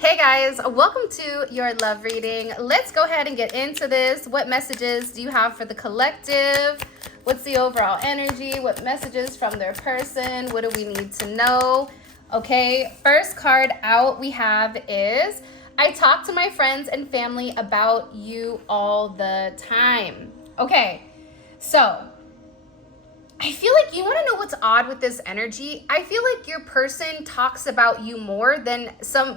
Hey guys, welcome to your love reading. Let's go ahead and get into this. What messages do you have for the collective? What's the overall energy? What messages from their person? What do we need to know? Okay, first card out we have is, I talk to my friends and family about you all the time. Okay, so I feel like you want to know what's odd with this energy. I feel like your person talks about you more than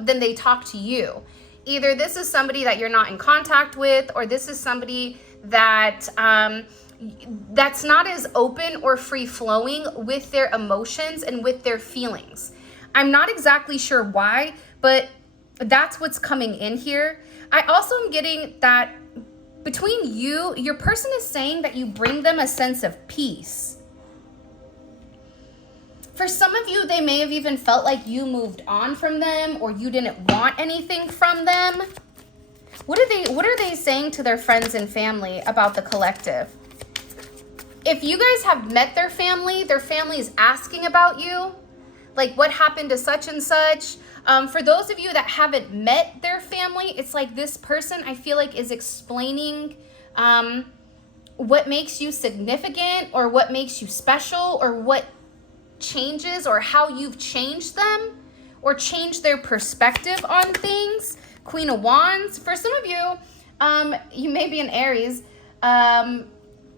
they talk to you. Either this is somebody that you're not in contact with, or this is somebody that that's not as open or free flowing with their emotions and with their feelings. I'm not exactly sure why, but that's what's coming in here. I also am getting that between you, your person is saying that you bring them a sense of peace. For some of you, they may have even felt like you moved on from them or you didn't want anything from them. What are they saying to their friends and family about the collective? If you guys have met their family is asking about you. Like, what happened to such and such? For those of you that haven't met their family, it's like this person, I feel like, is explaining what makes you significant or what makes you special or what changes or how you've changed them or changed their perspective on things. Queen of Wands. For some of you, you may be an Aries.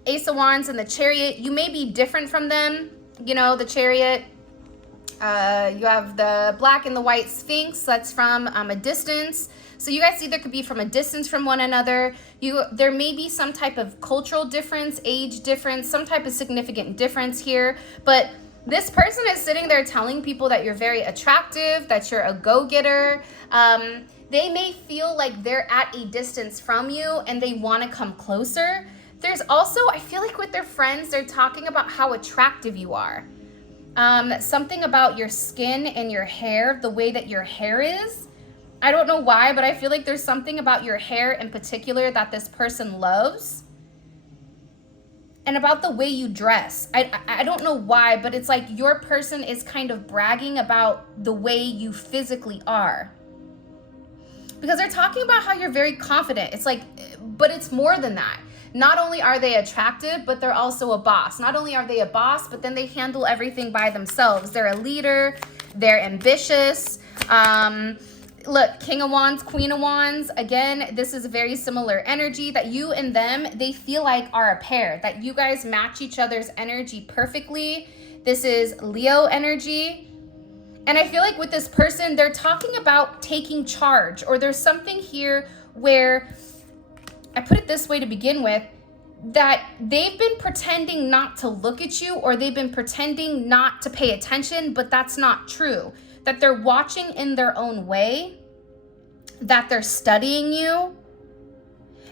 Ace of Wands and the Chariot. You may be different from them. You know, the Chariot. You have the black and the white Sphinx. That's from a distance. So you guys either could be from a distance from one another. There may be some type of cultural difference, age difference, some type of significant difference here. But this person is sitting there telling people that you're very attractive, that you're a go-getter. They may feel like they're at a distance from you and they want to come closer. There's also, I feel like with their friends, they're talking about how attractive you are. Something about your skin and your hair, the way that your hair is. I don't know why, but I feel like there's something about your hair in particular that this person loves. And about the way you dress. I don't know why, but it's like your person is kind of bragging about the way you physically are. Because they're talking about how you're very confident. It's like, but it's more than that. Not only are they attractive, but they're also a boss. Not only are they a boss, but then they handle everything by themselves. They're a leader. They're ambitious. Look, King of Wands, Queen of Wands. Again, this is a very similar energy that you and them, they feel like are a pair, that you guys match each other's energy perfectly. This is Leo energy. And I feel like with this person, they're talking about taking charge, or there's something here where, I put it this way to begin with, that they've been pretending not to look at you, or they've been pretending not to pay attention, but that's not true. That they're watching in their own way, that they're studying you.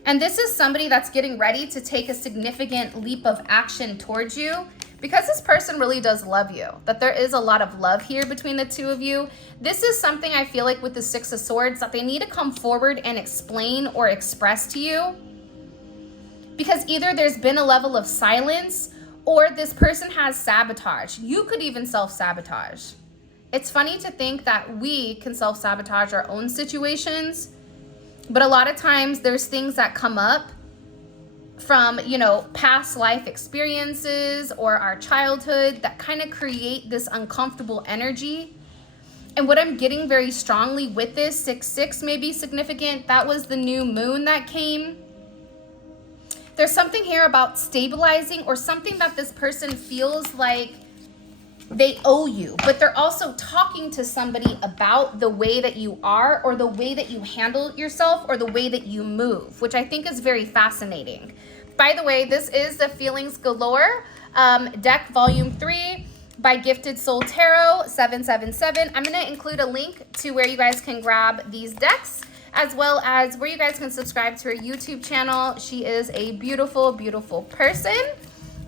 And this is somebody that's getting ready to take a significant leap of action towards you, because this person really does love you, that there is a lot of love here between the two of you. This is something I feel like with the Six of Swords that they need to come forward and explain or express to you, because either there's been a level of silence or this person has sabotage. You could even self-sabotage. It's funny to think that we can self-sabotage our own situations, but a lot of times there's things that come up from, you know, past life experiences or our childhood that kind of create this uncomfortable energy. And what I'm getting very strongly with this, 6-6 may be significant. That was the new moon that came. There's something here about stabilizing, or something that this person feels like they owe you, but they're also talking to somebody about the way that you are, or the way that you handle yourself, or the way that you move, which I think is very fascinating. By the way, this is the Feelings Galore deck volume 3 by Gifted Soul Tarot 777. I'm going to include a link to where you guys can grab these decks, as well as where you guys can subscribe to her YouTube channel. She is a beautiful, beautiful person.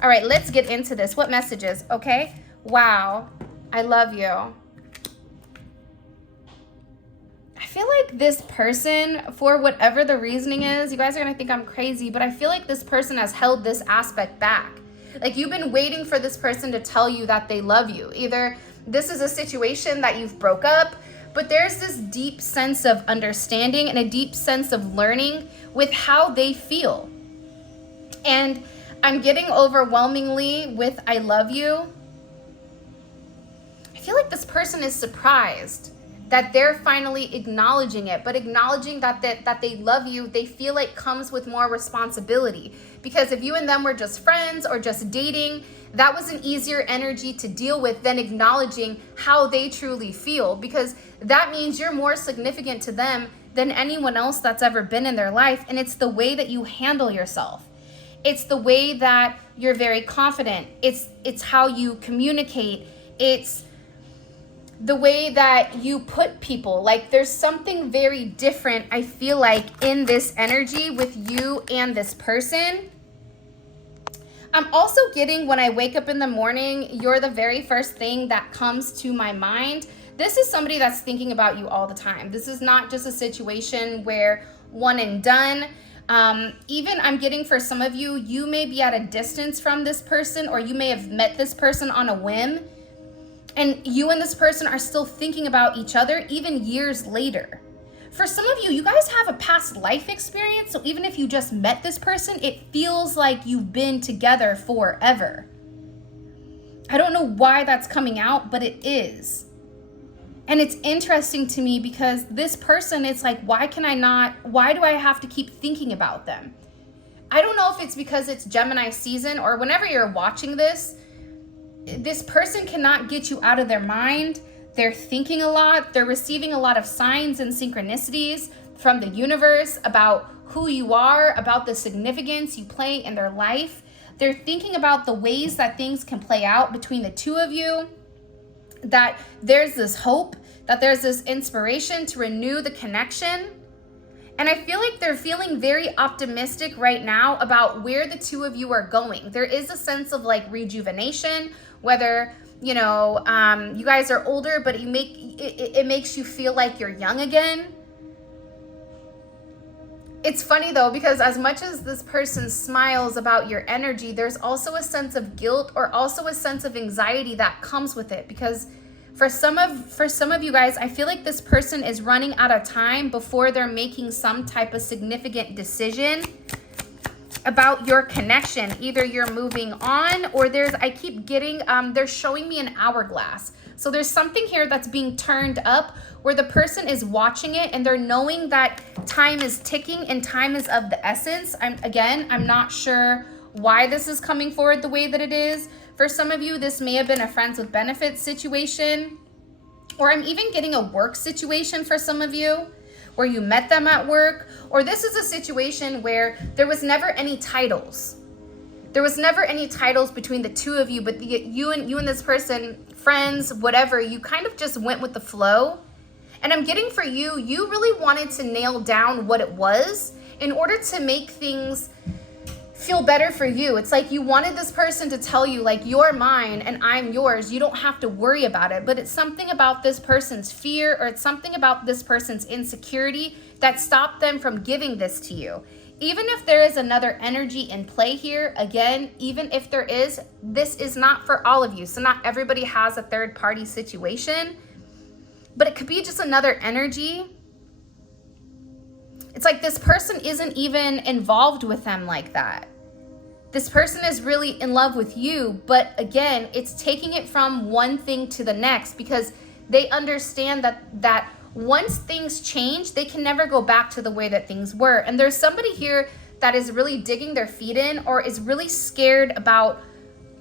All right, let's get into this. What messages? Okay. Wow, I love you. I feel like this person, for whatever the reasoning is, you guys are gonna think I'm crazy, but I feel like this person has held this aspect back. Like, you've been waiting for this person to tell you that they love you. Either this is a situation that you've broke up, But there's this deep sense of understanding and a deep sense of learning with how they feel. And I'm getting overwhelmingly with I love you. I feel like this person is surprised that they're finally acknowledging it, but acknowledging that they love you, they feel like comes with more responsibility. Because if you and them were just friends or just dating, that was an easier energy to deal with than acknowledging how they truly feel, because that means you're more significant to them than anyone else that's ever been in their life. And it's the way that you handle yourself. It's the way that you're very confident. It's how you communicate. It's the way that you put people. Like, there's something very different, I feel like, in this energy with you and this person. I'm also getting, when I wake up in the morning, you're the very first thing that comes to my mind. This is somebody that's thinking about you all the time. This is not just a situation where one and done. Even I'm getting for some of you, you may be at a distance from this person, or you may have met this person on a whim, and you and this person are still thinking about each other even years later. For some of you, you guys have a past life experience, so even if you just met this person, it feels like you've been together forever. I don't know why that's coming out, but it is. And it's interesting to me because this person, it's like, why do I have to keep thinking about them? I don't know if it's because it's Gemini season, or whenever you're watching this person cannot get you out of their mind. They're thinking a lot. They're receiving a lot of signs and synchronicities from the universe about who you are, about the significance you play in their life. They're thinking about the ways that things can play out between the two of you, that there's this hope, that there's this inspiration to renew the connection. And I feel like they're feeling very optimistic right now about where the two of you are going. There is a sense of like rejuvenation, whether you guys are older, but it makes you feel like you're young again. It's funny though, because as much as this person smiles about your energy, there's also a sense of guilt, or also a sense of anxiety that comes with it. Because for some of you guys, I feel like this person is running out of time before they're making some type of significant decision about your connection. Either you're moving on, or I keep getting, they're showing me an hourglass. So there's something here that's being turned up where the person is watching it and they're knowing that time is ticking and time is of the essence. I'm not sure why this is coming forward the way that it is. For some of you, this may have been a friends with benefits situation, or I'm even getting a work situation for some of you, where you met them at work, or this is a situation where there was never any titles. There was never any titles between the two of you, but you and this person, friends, whatever, you kind of just went with the flow. And I'm getting for you, you really wanted to nail down what it was in order to make things feel better for you. It's like you wanted this person to tell you, like, you're mine and I'm yours. You don't have to worry about it. But it's something about this person's fear, or it's something about this person's insecurity that stopped them from giving this to you. Even if there is another energy in play here, again, even if there is, this is not for all of you. So not everybody has a third party situation, but it could be just another energy. It's like this person isn't even involved with them like that. This person is really in love with you, but again, it's taking it from one thing to the next, because they understand that once things change, they can never go back to the way that things were. And there's somebody here that is really digging their feet in, or is really scared about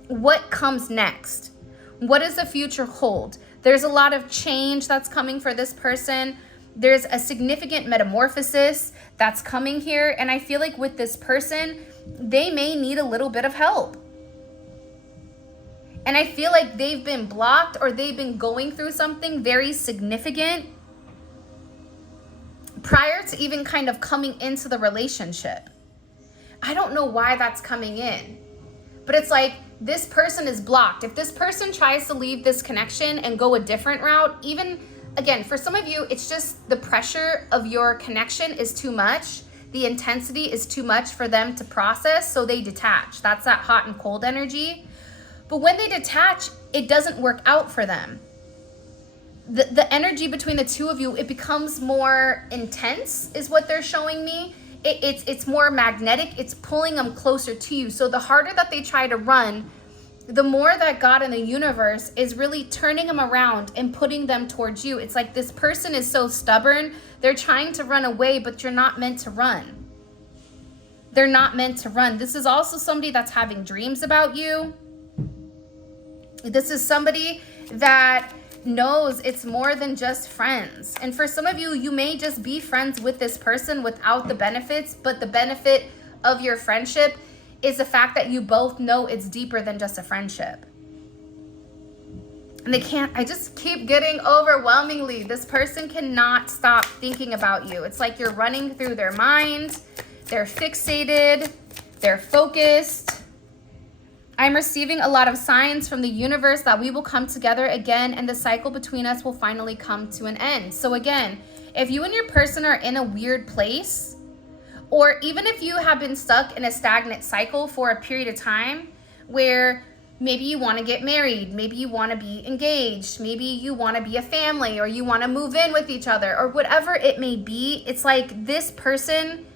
what comes next. What does the future hold? There's a lot of change that's coming for this person. There's a significant metamorphosis that's coming here. And I feel like with this person, they may need a little bit of help. And I feel like they've been blocked, or they've been going through something very significant prior to even kind of coming into the relationship. I don't know why that's coming in, but it's like this person is blocked. If this person tries to leave this connection and go a different route, even again, for some of you, it's just the pressure of your connection is too much. The intensity is too much for them to process, so they detach. That's that hot and cold energy. But when they detach, it doesn't work out for them. the energy between the two of you, it becomes more intense, is what they're showing me. It's more magnetic. It's pulling them closer to you. So the harder that they try to run, the more that God in the universe is really turning them around and putting them towards you. It's like this person is so stubborn. They're trying to run away, but you're not meant to run. They're not meant to run. This is also somebody that's having dreams about you. This is somebody that knows it's more than just friends. And for some of you, you may just be friends with this person without the benefits, but the benefit of your friendship is the fact that you both know it's deeper than just a friendship. And I just keep getting overwhelmingly. This person cannot stop thinking about you. It's like you're running through their mind. They're fixated. They're focused. I'm receiving a lot of signs from the universe that we will come together again and the cycle between us will finally come to an end. So again, if you and your person are in a weird place, or even if you have been stuck in a stagnant cycle for a period of time where maybe you want to get married, maybe you want to be engaged, maybe you want to be a family, or you want to move in with each other, or whatever it may be, it's like this person,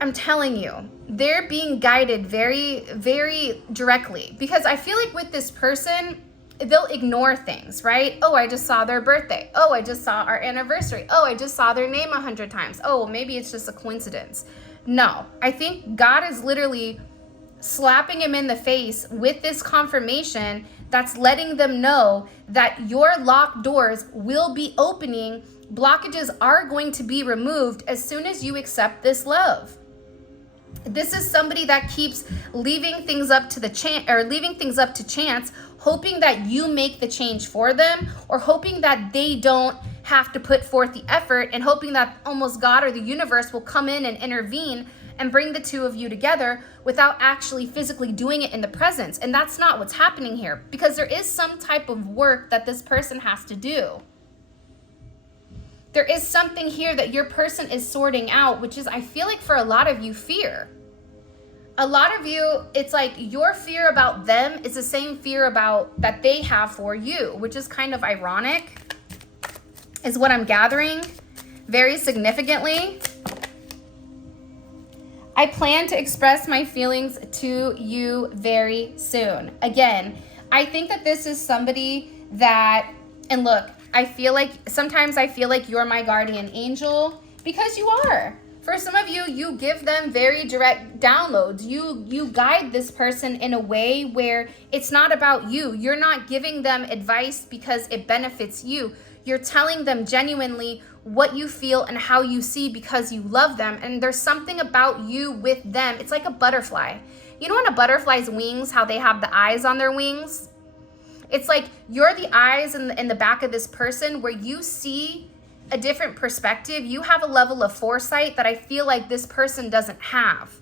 I'm telling you, they're being guided very, very directly. Because I feel like with this person, they'll ignore things, right? Oh, I just saw their birthday. Oh, I just saw our anniversary. Oh, I just saw their name 100 times. Oh, well, maybe it's just a coincidence. No, I think God is literally slapping him in the face with this confirmation that's letting them know that your locked doors will be opening. Blockages are going to be removed as soon as you accept this love. This is somebody that keeps leaving things up to chance, hoping that you make the change for them, or hoping that they don't have to put forth the effort, and hoping that almost God or the universe will come in and intervene and bring the two of you together without actually physically doing it in the presence. And that's not what's happening here, because there is some type of work that this person has to do. There is something here that your person is sorting out, which is, I feel like for a lot of you, fear. A lot of you, it's like your fear about them is the same fear about that they have for you, which is kind of ironic, is what I'm gathering very significantly. I plan to express my feelings to you very soon. Again, I think that this is somebody that, and look, sometimes I feel like you're my guardian angel, because you are. For some of you, you give them very direct downloads. You guide this person in a way where it's not about you. You're not giving them advice because it benefits you. You're telling them genuinely what you feel and how you see because you love them. And there's something about you with them. It's like a butterfly. You know, on a butterfly's wings, how they have the eyes on their wings? It's like you're the eyes in the back of this person where you see a different perspective. You have a level of foresight that I feel like this person doesn't have.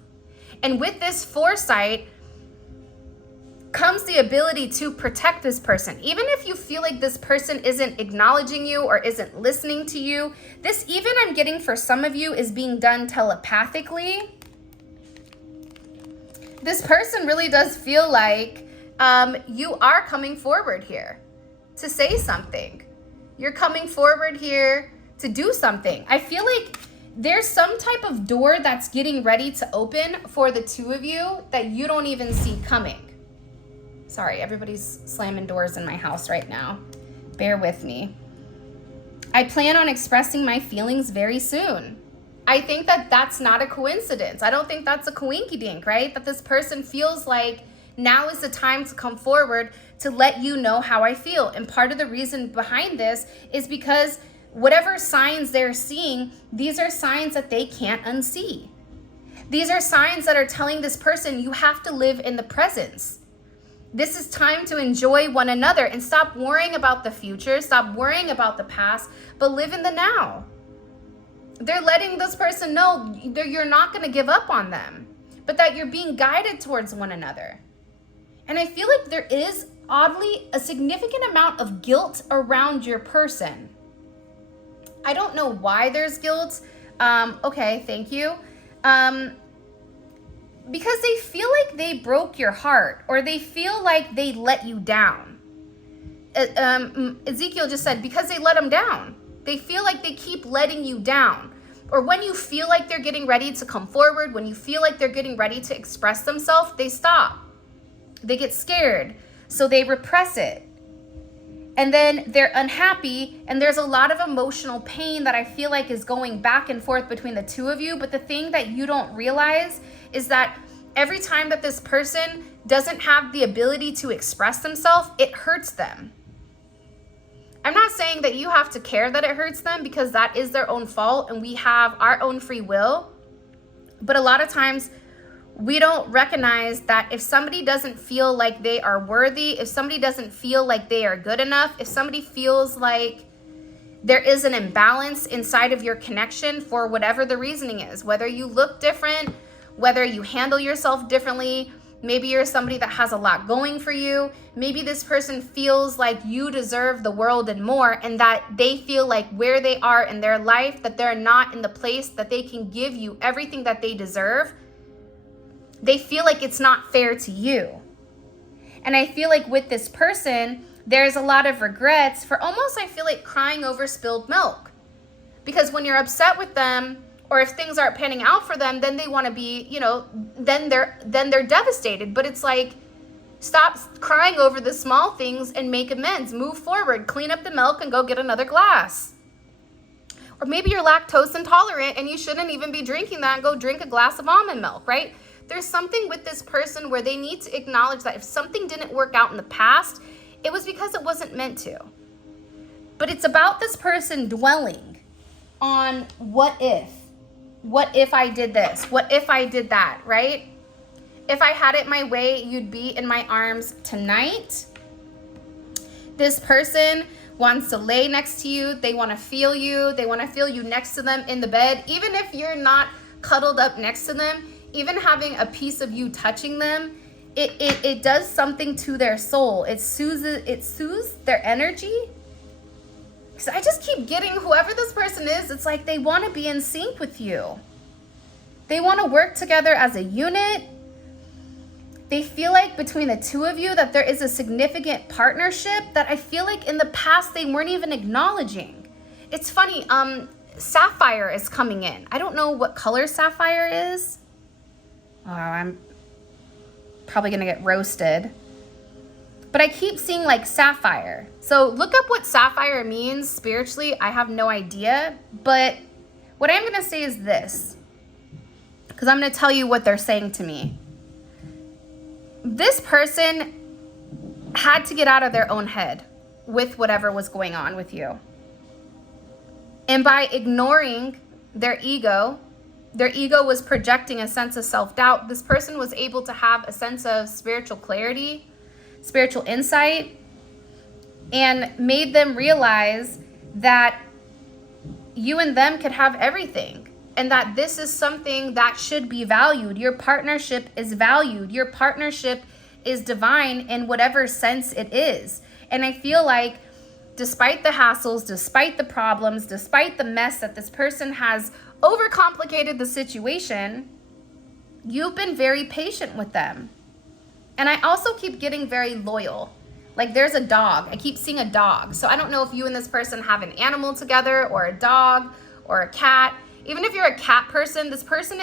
And with this foresight comes the ability to protect this person. Even if you feel like this person isn't acknowledging you or isn't listening to you, this, even I'm getting for some of you, is being done telepathically. This person really does feel like you are coming forward here to say something. You're coming forward here to do something. I feel like there's some type of door that's getting ready to open for the two of you that you don't even see coming. Sorry, everybody's slamming doors in my house right now. Bear with me. I plan on expressing my feelings very soon. I think that that's not a coincidence. I don't think that's a coinkydink, right? That this person feels like now is the time to come forward to let you know how I feel. And part of the reason behind this is because whatever signs they're seeing, these are signs that they can't unsee. These are signs that are telling this person you have to live in the presence. This is time to enjoy one another and stop worrying about the future, stop worrying about the past, but live in the now. They're letting this person know that you're not going to give up on them, but that you're being guided towards one another. And I feel like there is oddly a significant amount of guilt around your person. I don't know why there's guilt. Okay, thank you. Because they feel like they broke your heart, or they feel like they let you down. Ezekiel just said, because they let them down. They feel like they keep letting you down. Or when you feel like they're getting ready to come forward, when you feel like they're getting ready to express themselves, they stop. They get scared. So they repress it. And then they're unhappy, and there's a lot of emotional pain that I feel like is going back and forth between the two of you. But the thing that you don't realize is that every time that this person doesn't have the ability to express themselves, it hurts them. I'm not saying that you have to care that it hurts them, because that is their own fault and we have our own free will. But a lot of times we don't recognize that if somebody doesn't feel like they are worthy, if somebody doesn't feel like they are good enough, if somebody feels like there is an imbalance inside of your connection for whatever the reasoning is, whether you look different, whether you handle yourself differently, maybe you're somebody that has a lot going for you, maybe this person feels like you deserve the world and more, and that they feel like where they are in their life, that they're not in the place that they can give you everything that they deserve. They feel like it's not fair to you. And I feel like with this person, there's a lot of regrets for almost, I feel like, crying over spilled milk. Because when you're upset with them, or if things aren't panning out for them, then they want to be, then they're devastated. But it's like, stop crying over the small things and make amends. Move forward, clean up the milk and go get another glass. Or maybe you're lactose intolerant and you shouldn't even be drinking that, and go drink a glass of almond milk, right? There's something with this person where they need to acknowledge that if something didn't work out in the past, it was because it wasn't meant to. But it's about this person dwelling on what if I did this? What if I did that, right? If I had it my way, you'd be in my arms tonight. This person wants to lay next to you. They want to feel you. They want to feel you next to them in the bed. Even if you're not cuddled up next to them, even having a piece of you touching them, it does something to their soul. It soothes their energy. So I just keep getting, whoever this person is, it's like they want to be in sync with you. They want to work together as a unit. They feel like between the two of you that there is a significant partnership that I feel like in the past they weren't even acknowledging. It's funny, Sapphire is coming in. I don't know what color Sapphire is. Oh, I'm probably going to get roasted. But I keep seeing like sapphire. So look up what sapphire means spiritually. I have no idea. But what I'm going to say is this, because I'm going to tell you what they're saying to me. This person had to get out of their own head with whatever was going on with you. And by ignoring their ego was projecting a sense of self-doubt. This person was able to have a sense of spiritual clarity, spiritual insight, and made them realize that you and them could have everything, and that this is something that should be valued. Your partnership is valued. Your partnership is divine in whatever sense it is. And I feel like despite the hassles, despite the problems, despite the mess that this person has overcomplicated the situation, you've been very patient with them. And I also keep getting very loyal. Like there's a dog. I keep seeing a dog. So I don't know if you and this person have an animal together, or a dog, or a cat. Even if you're a cat person, this person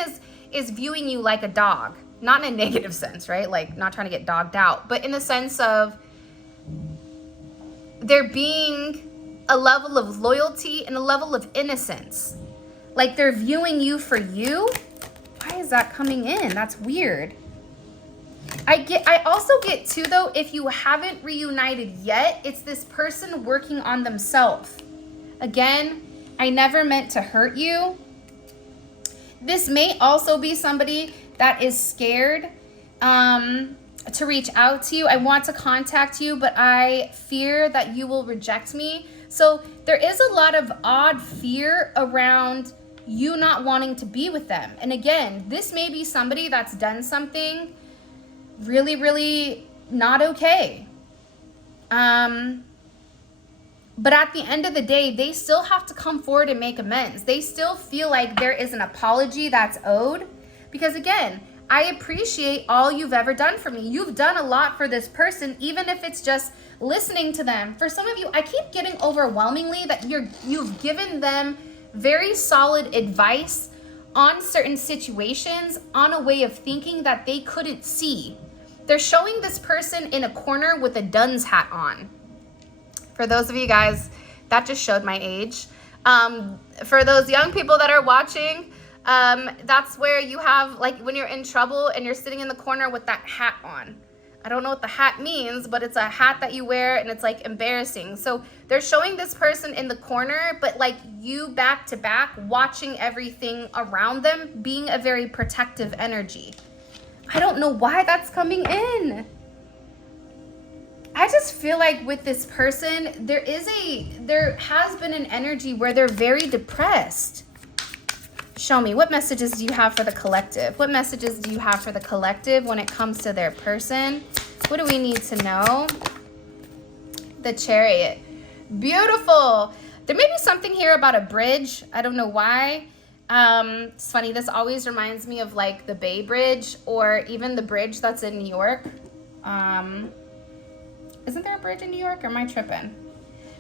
is viewing you like a dog. Not in a negative sense, right? Like not trying to get dogged out, but in the sense of there being a level of loyalty and a level of innocence. Like they're viewing you for you. Why is that coming in? That's weird. I also get too, though, if you haven't reunited yet, it's this person working on themselves. Again, I never meant to hurt you. This may also be somebody that is scared to reach out to you. I want to contact you, but I fear that you will reject me. So there is a lot of odd fear around you not wanting to be with them. And again, this may be somebody that's done something really, really not okay. But at the end of the day, they still have to come forward and make amends. They still feel like there is an apology that's owed. Because again, I appreciate all you've ever done for me. You've done a lot for this person, even if it's just listening to them. For some of you, I keep getting overwhelmingly that you've given them very solid advice on certain situations, on a way of thinking that they couldn't see. They're showing this person in a corner with a dunce hat on. For those of you guys, that just showed my age. For those young people that are watching, that's where you have, like, when you're in trouble and you're sitting in the corner with that hat on. I don't know what the hat means, but it's a hat that you wear and it's like embarrassing. So they're showing this person in the corner, but like you back to back, watching everything around them, being a very protective energy. I don't know why that's coming in. I just feel like with this person, there has been an energy where they're very depressed. Show me, what messages do you have for the collective? What messages do you have for the collective when it comes to their person? What do we need to know? The Chariot. Beautiful. There may be something here about a bridge. I don't know why. It's funny, this always reminds me of like the Bay Bridge, or even the bridge that's in New York. Isn't there a bridge in New York, or am I tripping?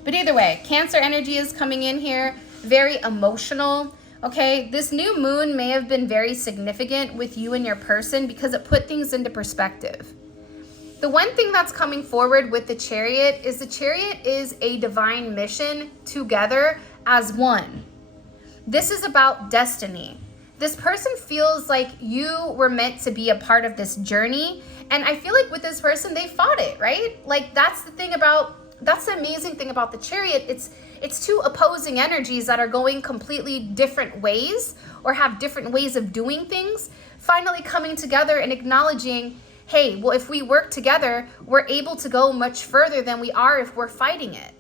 But either way, Cancer energy is coming in here, very emotional. Okay, this new moon may have been very significant with you and your person because it put things into perspective. The one thing that's coming forward with the Chariot is a divine mission together as one. This is about destiny. This person feels like you were meant to be a part of this journey. And I feel like with this person, they fought it, right? Like that's the amazing thing about the Chariot. It's two opposing energies that are going completely different ways or have different ways of doing things, finally coming together and acknowledging, hey, well, if we work together, we're able to go much further than we are if we're fighting it.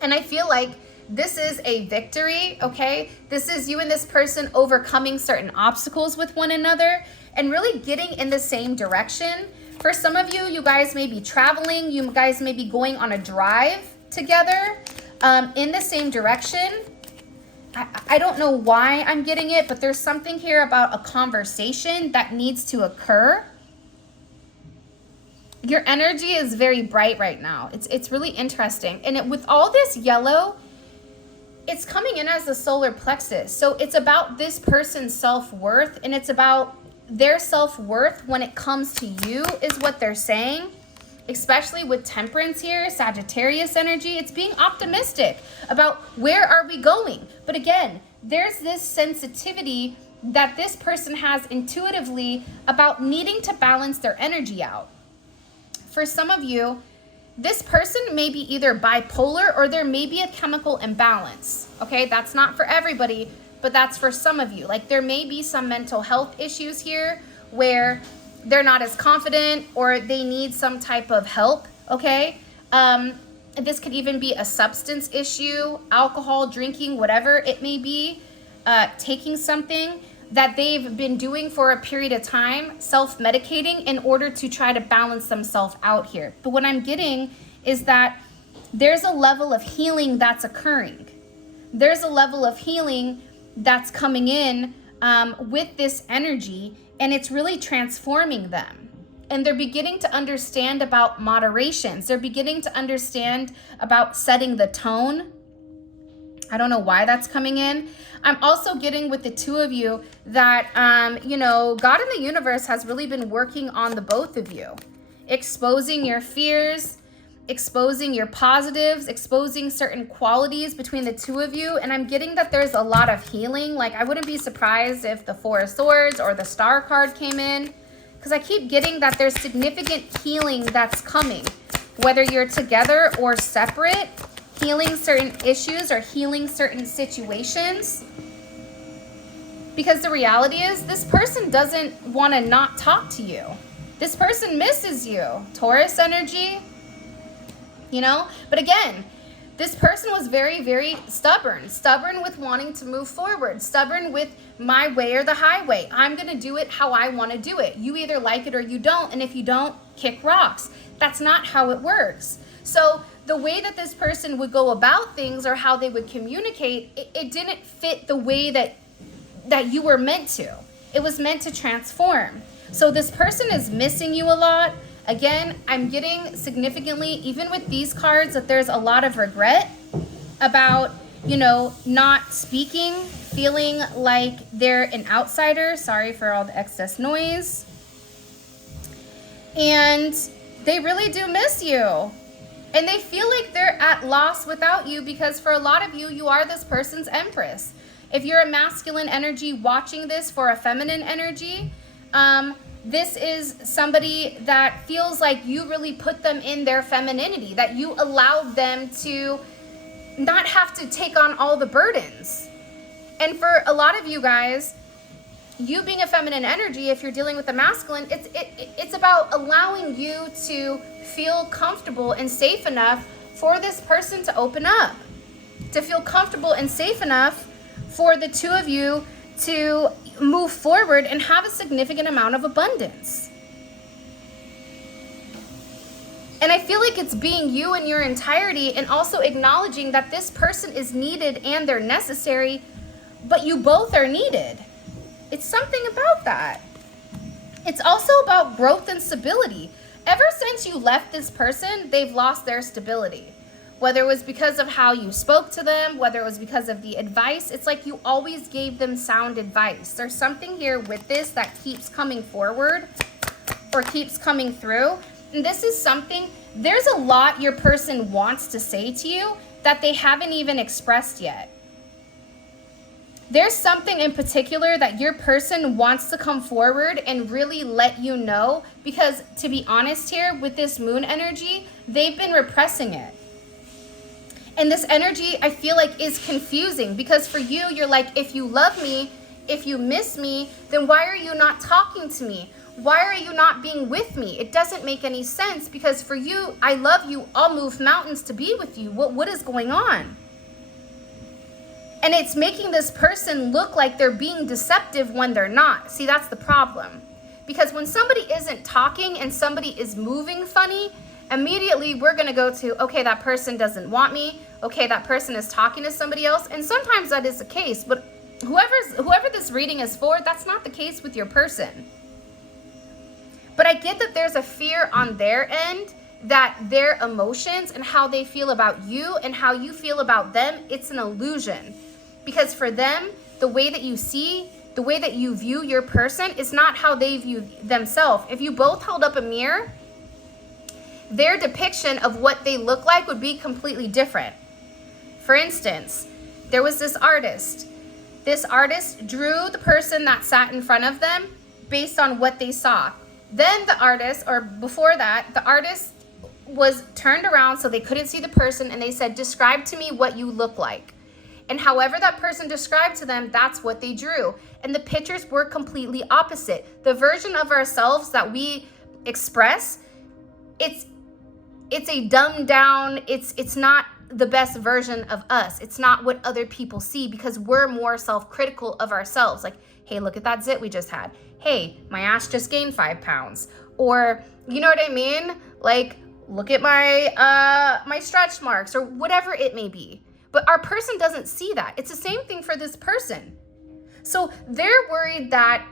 And I feel like this is a victory, okay? This is you and this person overcoming certain obstacles with one another and really getting in the same direction. For some of you, you guys may be traveling, you guys may be going on a drive together in the same direction. I don't know why I'm getting it, but there's something here about a conversation that needs to occur. Your energy is very bright right now. It's really interesting. And with all this yellow, it's coming in as the solar plexus. So it's about this person's self-worth, and it's about their self-worth when it comes to you is what they're saying. Especially with Temperance here, Sagittarius energy, it's being optimistic about where are we going. But again, there's this sensitivity that this person has intuitively about needing to balance their energy out. For some of you, this person may be either bipolar or there may be a chemical imbalance. Okay, that's not for everybody, but that's for some of you. Like there may be some mental health issues here where they're not as confident or they need some type of help, okay? This could even be a substance issue, alcohol, drinking, whatever it may be, taking something that they've been doing for a period of time, self-medicating in order to try to balance themselves out here. But what I'm getting is that there's a level of healing that's occurring. There's a level of healing that's coming in with this energy, and it's really transforming them. And they're beginning to understand about moderations. They're beginning to understand about setting the tone. I don't know why that's coming in. I'm also getting with the two of you that, God in the universe has really been working on the both of you, exposing your fears, exposing your positives, exposing certain qualities between the two of you. And I'm getting that there's a lot of healing. Like I wouldn't be surprised if the Four of Swords or the Star card came in, because I keep getting that there's significant healing that's coming, whether you're together or separate, healing certain issues or healing certain situations. Because the reality is this person doesn't want to not talk to you. This person misses you. Taurus energy. But again, this person was very, very stubborn with wanting to move forward, stubborn with my way or the highway. I'm going to do it how I want to do it. You either like it or you don't. And if you don't, kick rocks. That's not how it works. So the way that this person would go about things or how they would communicate, it didn't fit the way that you were meant to. It was meant to transform. So this person is missing you a lot. Again, I'm getting significantly, even with these cards, that there's a lot of regret about, not speaking, feeling like they're an outsider. Sorry for all the excess noise. And they really do miss you. And they feel like they're at loss without you, because for a lot of you, you are this person's empress. If you're a masculine energy watching this for a feminine energy, this is somebody that feels like you really put them in their femininity, that you allowed them to not have to take on all the burdens. And for a lot of you guys, you being a feminine energy, if you're dealing with the masculine, it's about allowing you to feel comfortable and safe enough for this person to open up, to feel comfortable and safe enough for the two of you to move forward and have a significant amount of abundance. And I feel like it's being you in your entirety, and also acknowledging that this person is needed and they're necessary, but you both are needed. It's something about that. It's also about growth and stability. Ever since you left this person, they've lost their stability. Whether it was because of how you spoke to them, whether it was because of the advice, it's like you always gave them sound advice. There's something here with this that keeps coming forward or keeps coming through. And this is something, there's a lot your person wants to say to you that they haven't even expressed yet. There's something in particular that your person wants to come forward and really let you know, because to be honest here, with this moon energy, they've been repressing it. And this energy, I feel like, is confusing, because for you, you're like, if you love me, if you miss me, then why are you not talking to me? Why are you not being with me? It doesn't make any sense, because for you, I love you, I'll move mountains to be with you. What is going on? And it's making this person look like they're being deceptive when they're not. See, that's the problem. Because when somebody isn't talking and somebody is moving funny, immediately we're going to go to, okay, that person doesn't want me. Okay, that person is talking to somebody else. And sometimes that is the case. But whoever this reading is for, that's not the case with your person. But I get that there's a fear on their end that their emotions and how they feel about you and how you feel about them, it's an illusion. Because for them, the way that you see, the way that you view your person is not how they view themselves. If you both held up a mirror, their depiction of what they look like would be completely different. For instance, there was this artist. This artist drew the person that sat in front of them based on what they saw. Then the artist, or before that, the artist was turned around so they couldn't see the person, and they said, describe to me what you look like. And however that person described to them, that's what they drew. And the pictures were completely opposite. The version of ourselves that we express, it's a dumbed down, it's not the best version of us. It's not what other people see, because we're more self-critical of ourselves. Like, hey, look at that zit we just had. Hey, my ass just gained 5 pounds. Or, you know what I mean? Like, look at my stretch marks, or whatever it may be. But our person doesn't see that. It's the same thing for this person. So they're worried that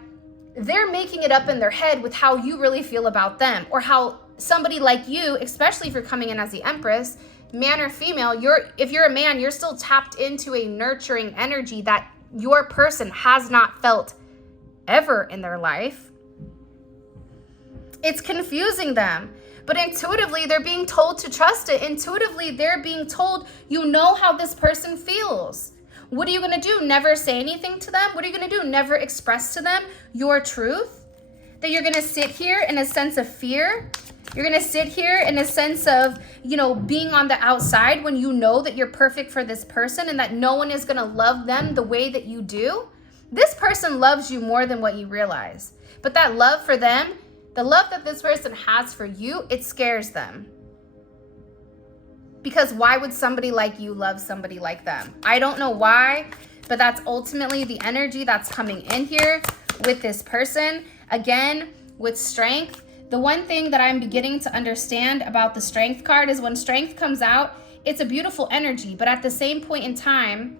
they're making it up in their head with how you really feel about them, or how somebody like you, especially if you're coming in as the Empress, man or female, if you're a man, you're still tapped into a nurturing energy that your person has not felt ever in their life. It's confusing them. But intuitively, they're being told to trust it. Intuitively, they're being told, you know how this person feels. What are you going to do? Never say anything to them? What are you going to do? Never express to them your truth? That you're going to sit here in a sense of fear? You're going to sit here in a sense of, being on the outside when you know that you're perfect for this person and that no one is going to love them the way that you do? This person loves you more than what you realize. But that love for them, the love that this person has for you, it scares them. Because why would somebody like you love somebody like them? I don't know why, but that's ultimately the energy that's coming in here with this person. Again, with strength, the one thing that I'm beginning to understand about the strength card is when strength comes out, it's a beautiful energy. But at the same point in time,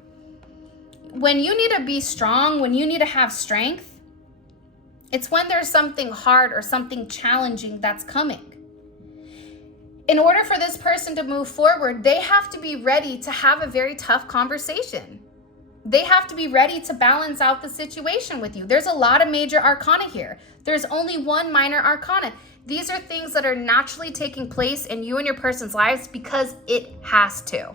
when you need to be strong, when you need to have strength, It's when there's something hard or something challenging that's coming. In order for this person to move forward, they have to be ready to have a very tough conversation. They have to be ready to balance out the situation with you. There's a lot of major arcana here. There's only one minor arcana. These are things that are naturally taking place in you and your person's lives because it has to.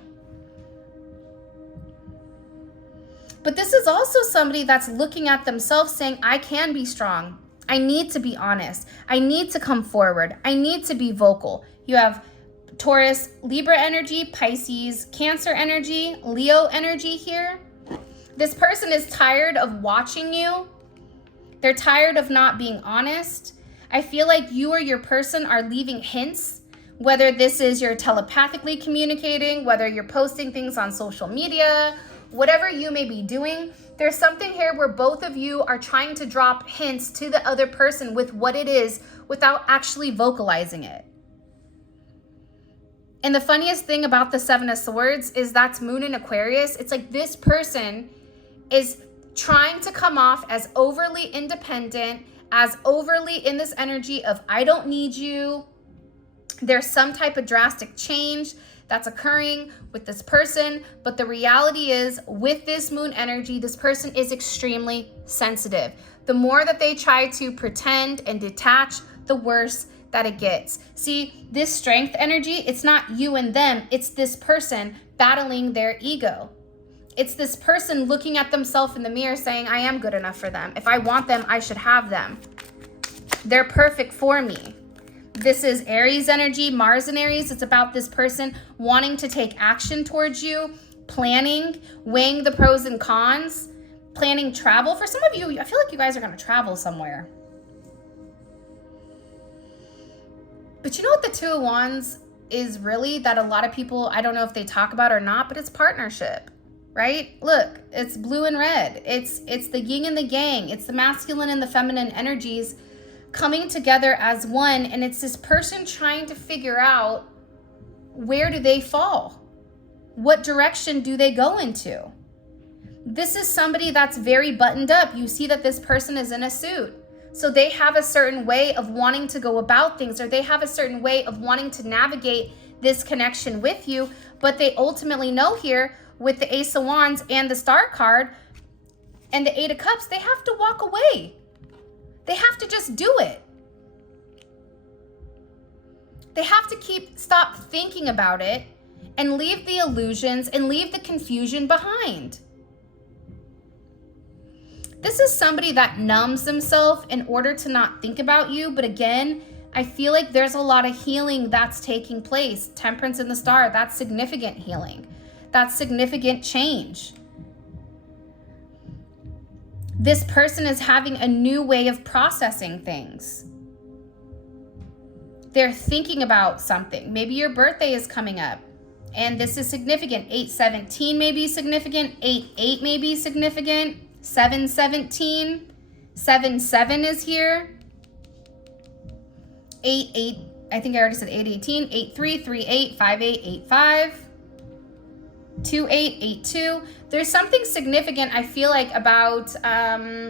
But this is also somebody that's looking at themselves saying, I can be strong. I need to be honest. I need to come forward. I need to be vocal. You have Taurus, Libra energy, Pisces, Cancer energy, Leo energy here. This person is tired of watching you. They're tired of not being honest. I feel like you or your person are leaving hints, whether this is you're telepathically communicating, whether you're posting things on social media, whatever you may be doing. There's something here where both of you are trying to drop hints to the other person with what it is without actually vocalizing it. And the funniest thing about the Seven of Swords is that's Moon in Aquarius. It's like this person is trying to come off as overly independent, as overly in this energy of I don't need you. There's some type of drastic change that's occurring with this person. But the reality is with this moon energy, this person is extremely sensitive. The more that they try to pretend and detach, the worse that it gets. See, this strength energy, it's not you and them. It's this person battling their ego. It's this person looking at themselves in the mirror saying, I am good enough for them. If I want them, I should have them. They're perfect for me. This is Aries energy, Mars and Aries. It's about this person wanting to take action towards you, planning, weighing the pros and cons, planning travel. For some of you, I feel like you guys are going to travel somewhere. But you know what the Two of Wands is really that a lot of people, I don't know if they talk about or not, but it's partnership, right? Look, it's blue and red. It's the yin and the yang. It's the masculine and the feminine energies coming together as one. And it's this person trying to figure out, where do they fall? What direction do they go into? This is somebody that's very buttoned up. You see that this person is in a suit. So they have a certain way of wanting to go about things, or they have a certain way of wanting to navigate this connection with you. But they ultimately know here with the Ace of Wands and the Star card and the Eight of Cups, they have to walk away. They have to just do it. They have to stop thinking about it and leave the illusions and leave the confusion behind. This is somebody that numbs themselves in order to not think about you. But again, I feel like there's a lot of healing that's taking place. Temperance in the Star, that's significant healing. That's significant change. This person is having a new way of processing things. They're thinking about something. Maybe your birthday is coming up and this is significant. 8/17 may be significant. 8/8 may be significant. 7/17. 7/7 is here. 8/8. I think I already said 8/18. 8/3. 3/8. 5/8. 8/5. 2/8. 8/2. There's something significant, I feel like, about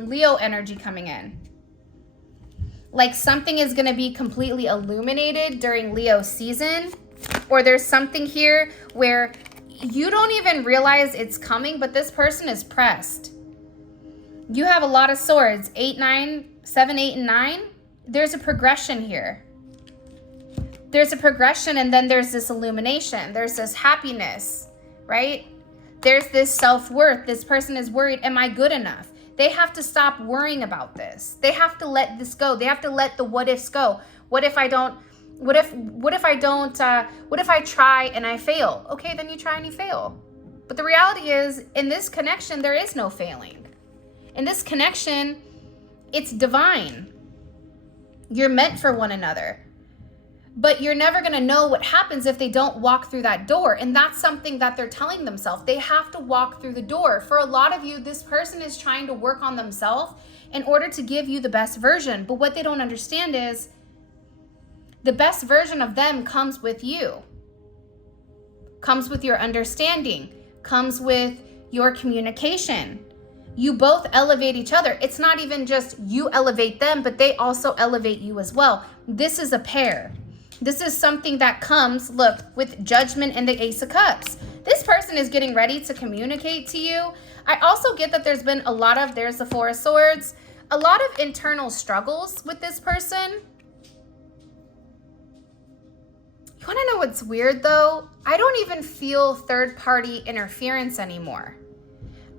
Leo energy coming in. Like something is going to be completely illuminated during Leo season. Or there's something here where you don't even realize it's coming, but this person is pressed. You have a lot of swords. 8, 9, 7, 8, and 9. There's a progression here. There's a progression, and then there's this illumination. There's this happiness, right? There's this self-worth. This person is worried, am I good enough? They have to stop worrying about this. They have to let this go. They have to let the what ifs go. What if I don't, what if I try and I fail? Okay, then you try and you fail. But the reality is, in this connection, there is no failing. In this connection, it's divine. You're meant for one another. But you're never going to know what happens if they don't walk through that door. And that's something that they're telling themselves. They have to walk through the door. For a lot of you, this person is trying to work on themselves in order to give you the best version. But what they don't understand is the best version of them comes with you. Comes with your understanding. Comes with your communication. You both elevate each other. It's not even just you elevate them, but they also elevate you as well. This is a pair. This is something that comes, look, with Judgment and the Ace of Cups. This person is getting ready to communicate to you. I also get that there's been there's the Four of Swords, a lot of internal struggles with this person. You want to know what's weird though? I don't even feel third-party interference anymore.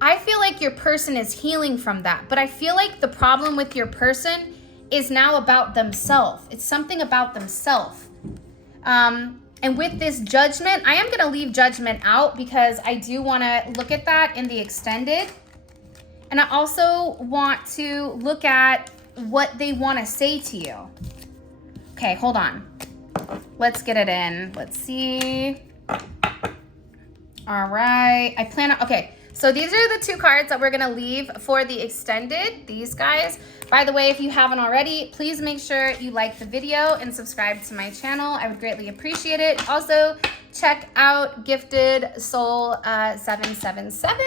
I feel like your person is healing from that, but I feel like the problem with your person is now about themselves. It's something about themselves. And with this Judgment, I am going to leave Judgment out because I do want to look at that in the extended. And I also want to look at what they want to say to you. Okay, hold on. Let's get it in. Let's see. All right. Okay. So these are the two cards that we're going to leave for the extended, these guys. By the way, if you haven't already, please make sure you like the video and subscribe to my channel. I would greatly appreciate it. Also, check out Gifted Soul 777.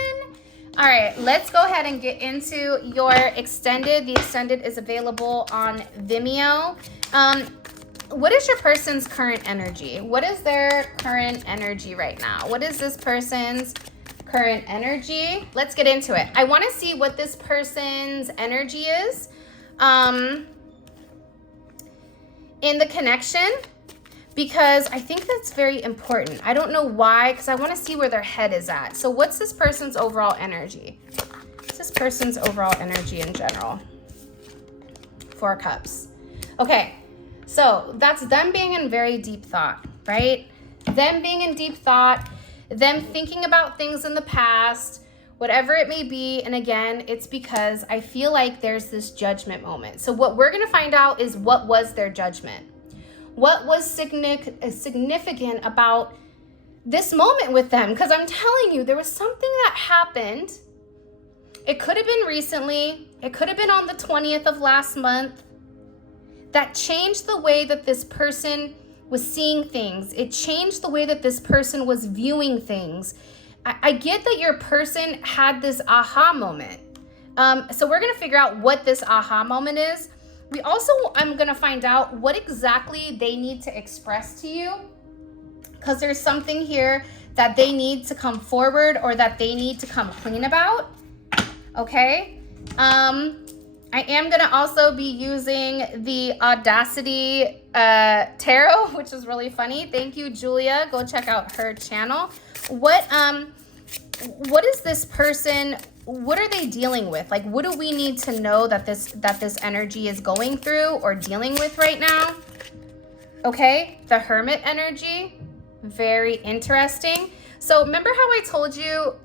All right, let's go ahead and get into your extended. The extended is available on Vimeo. What is your person's current energy? What is their current energy right now? What is this person's current energy? Let's get into it. I want to see what this person's energy is in the connection, because I think that's very important. I don't know why, because I want to see where their head is at. So what's this person's overall energy? What's this person's overall energy in general? Four of Cups. Okay, so that's them being in very deep thought, right? Them being in deep thought, them thinking about things in the past, whatever it may be. And again, it's because I feel like there's this judgment moment. So what we're going to find out is what was their judgment. What was significant about this moment with them? Because I'm telling you, there was something that happened. It could have been recently. It could have been on the 20th of last month that changed the way that this person was seeing things. It changed the way that this person was viewing things. I get that your person had this aha moment. So we're going to figure out what this aha moment is. I'm going to find out what exactly they need to express to you, because there's something here that they need to come forward or that they need to come clean about. Okay. I am going to also be using the Audacity Tarot, which is really funny. Thank you, Julia. Go check out her channel. What is this person, what are they dealing with? Like, what do we need to know that this energy is going through or dealing with right now? Okay, the Hermit energy, very interesting. So remember how I told you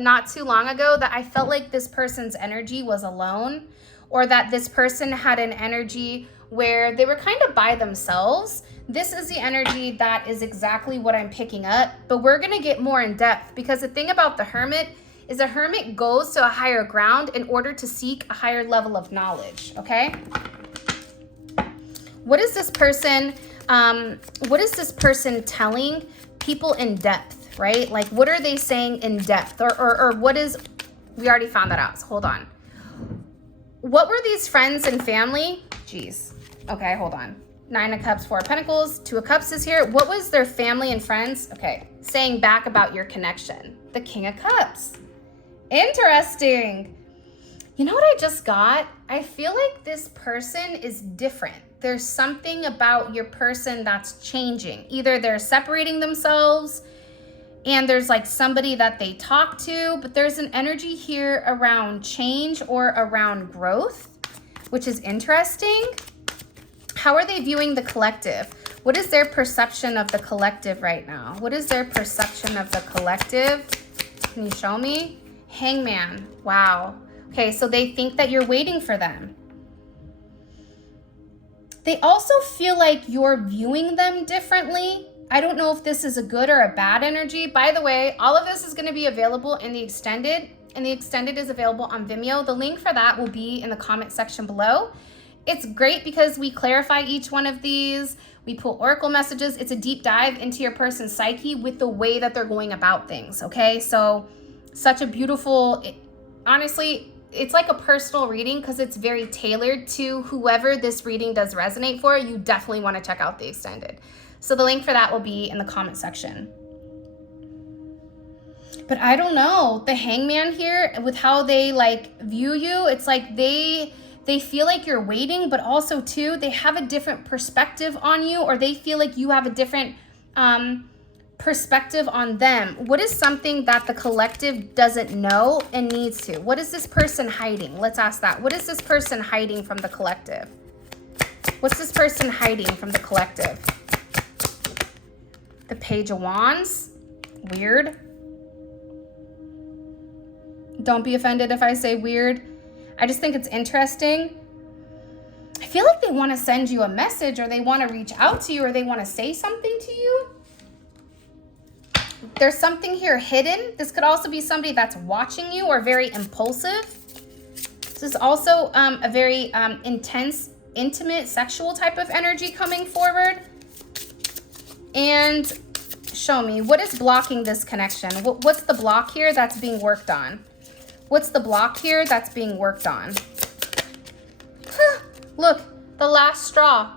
not too long ago that I felt like this person's energy was alone, or that this person had an energy where they were kind of by themselves? This is the energy that is exactly what I'm picking up, but we're going to get more in depth, because the thing about the Hermit is a hermit goes to a higher ground in order to seek a higher level of knowledge, okay? What is this person telling people in depth, right? Like, what are they saying in depth? Or what is, we already found that out, so hold on. What were these friends and family? Jeez. Okay, hold on. 9 of Cups, 4 of Pentacles, 2 of Cups is here. What was their family and friends? Okay, saying back about your connection. The King of Cups. Interesting. You know what I just got? I feel like this person is different. There's something about your person that's changing. Either they're separating themselves and there's like somebody that they talk to, but there's an energy here around change or around growth, which is interesting. How are they viewing the collective? What is their perception of the collective right now? What is their perception of the collective? Can you show me? Hangman. Wow. Okay, so they think that you're waiting for them. They also feel like you're viewing them differently. I don't know if this is a good or a bad energy. By the way, all of this is going to be available in the extended, and the extended is available on Vimeo. The link for that will be in the comment section below. It's great because we clarify each one of these. We pull oracle messages. It's a deep dive into your person's psyche with the way that they're going about things, okay? So such a beautiful, honestly, it's like a personal reading because it's very tailored to whoever this reading does resonate for. You definitely want to check out the extended. So the link for that will be in the comment section. But I don't know, the Hangman here, with how they like view you, it's like they feel like you're waiting, but also too, they have a different perspective on you, or they feel like you have a different perspective on them. What is something that the collective doesn't know and needs to? What is this person hiding? Let's ask that. What is this person hiding from the collective? What's this person hiding from the collective? The Page of Wands. Weird. Don't be offended if I say weird. I just think it's interesting. I feel like they want to send you a message, or they want to reach out to you, or they want to say something to you. There's something here hidden. This could also be somebody that's watching you or very impulsive. This is also a very intense, intimate, sexual type of energy coming forward. And show me, what is blocking this connection? What's the block here that's being worked on? What's the block here that's being worked on? Look, the last straw.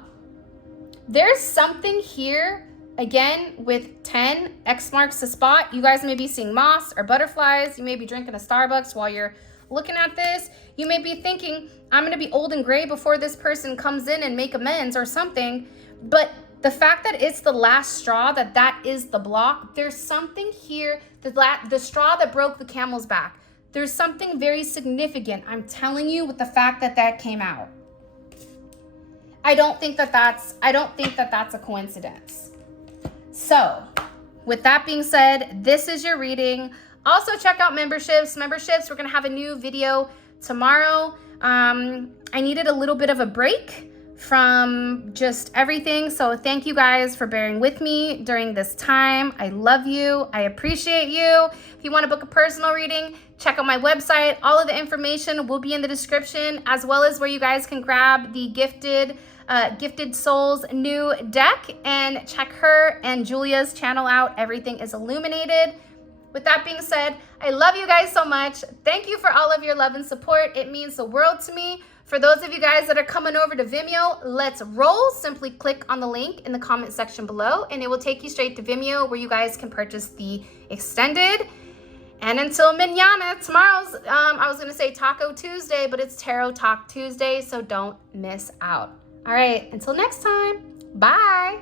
There's something here, again, with 10, X marks the spot. You guys may be seeing moss or butterflies. You may be drinking a Starbucks while you're looking at this. You may be thinking, I'm going to be old and gray before this person comes in and make amends or something. But the fact that it's the last straw, that is the block, there's something here, the straw that broke the camel's back. There's something very significant, I'm telling you, with the fact that came out. I don't think that that's a coincidence. So, with that being said, this is your reading. Also, check out memberships. We're going to have a new video tomorrow. I needed a little bit of a break from just everything. So thank you guys for bearing with me during this time. I love you. I appreciate you. If you want to book a personal reading, check out my website. All of the information will be in the description, as well as where you guys can grab the Gifted Souls new deck and check her and Julia's channel out. Everything is illuminated. With that being said, I love you guys so much. Thank you for all of your love and support. It means the world to me. For those of you guys that are coming over to Vimeo, let's roll. Simply click on the link in the comment section below, and it will take you straight to Vimeo, where you guys can purchase the extended. And until mañana, tomorrow's, I was going to say Taco Tuesday, but it's Tarot Talk Tuesday, so don't miss out. All right, until next time, bye.